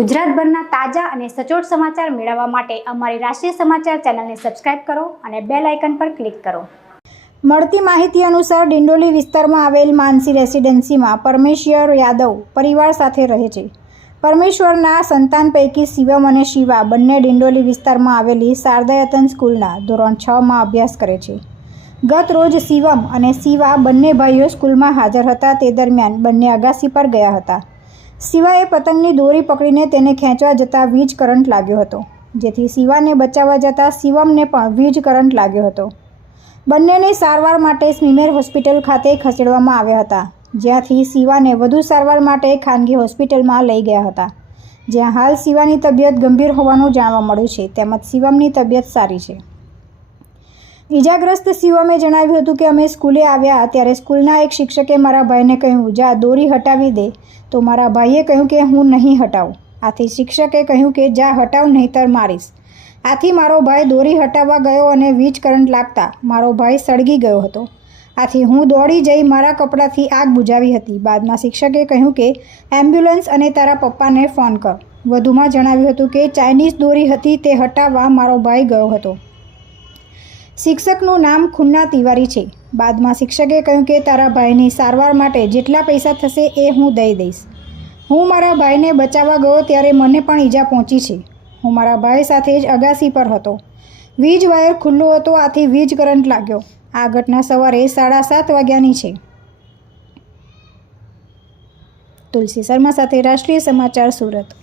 ગુજરાતભરના તાજા અને સચોટ સમાચાર મેળવવા માટે અમારી રાષ્ટ્રીય સમાચાર ચેનલને સબસ્ક્રાઇબ કરો અને બેલ આઇકન પર ક્લિક કરો। મળતી માહિતી અનુસાર ડિંડોલી વિસ્તારમાં આવેલ માનસી રેસિડેન્સીમાં પરમેશ્વર યાદવ પરિવાર સાથે રહે છે। પરમેશ્વરના સંતાન પૈકી શિવમ અને શિવા બંને ડિંડોલી વિસ્તારમાં આવેલી શારદાયતન સ્કૂલના ધોરણ 6માં અભ્યાસ કરે છે। ગત રોજ શિવમ અને શિવા બંને ભાઈઓ સ્કૂલમાં હાજર હતા। તે દરમિયાન બંને અગાસી પર ગયા હતા। શિવાએ પતંગની દોરી પકડીને તેને ખેંચવા જતાં વીજ કરંટ લાગ્યો હતો, જેથી શિવાને બચાવવા જતાં શિવમને પણ વીજ કરંટ લાગ્યો હતો। બંનેને સારવાર માટે સ્મીમેર હોસ્પિટલ ખાતે ખસેડવામાં આવ્યા હતા, જ્યાંથી શિવાને વધુ સારવાર માટે ખાનગી હોસ્પિટલમાં લઈ ગયા હતા, જ્યાં હાલ શિવાની તબિયત ગંભીર હોવાનું જાણવા મળ્યું છે, તેમજ શિવમની તબિયત સારી છે। ઇજાગ્રસ્ત શિવમે જણાવ્યું હતું કે અમે સ્કૂલે આવ્યા ત્યારે સ્કૂલના એક શિક્ષકે મારા ભાઈને કહ્યું, જા દોરી હટાવી દે, તો મારા ભાઈએ કહ્યું કે હું નહીં હટાવું। આથી શિક્ષકે કહ્યું કે જા હટાવ નહીંતર મારીશ। આથી મારો ભાઈ દોરી હટાવવા ગયો અને વીજ કરંટ લાગતા મારો ભાઈ સળગી ગયો હતો। આથી હું દોડી જઈ મારા કપડાથી આગ બુઝાવી હતી। બાદમાં શિક્ષકે કહ્યું કે એમ્બ્યુલન્સ અને તારા પપ્પાને ફોન કર। વધુમાં જણાવ્યું હતું કે ચાઇનીઝ દોરી હતી તે હટાવવા મારો ભાઈ ગયો હતો। શિક્ષકનું નામ ખુન્ના તિવારી છે। બાદમાં શિક્ષકે કહ્યું કે તારા ભાઈની સારવાર માટે જેટલા પૈસા થશે એ હું દઈ દઈશ। હું મારા ભાઈને બચાવવા ગયો ત્યારે મને પણ ઈજા પહોંચી છે। હું મારા ભાઈ સાથે જ અગાસી પર હતો। વીજ વાયર ખુલ્લો હતો, આથી વીજ કરંટ લાગ્યો। આ ઘટના સવારે 7:30 વાગ્યાની છે। તુલસી શર્મા સાથે રાષ્ટ્રીય સમાચાર, સુરત।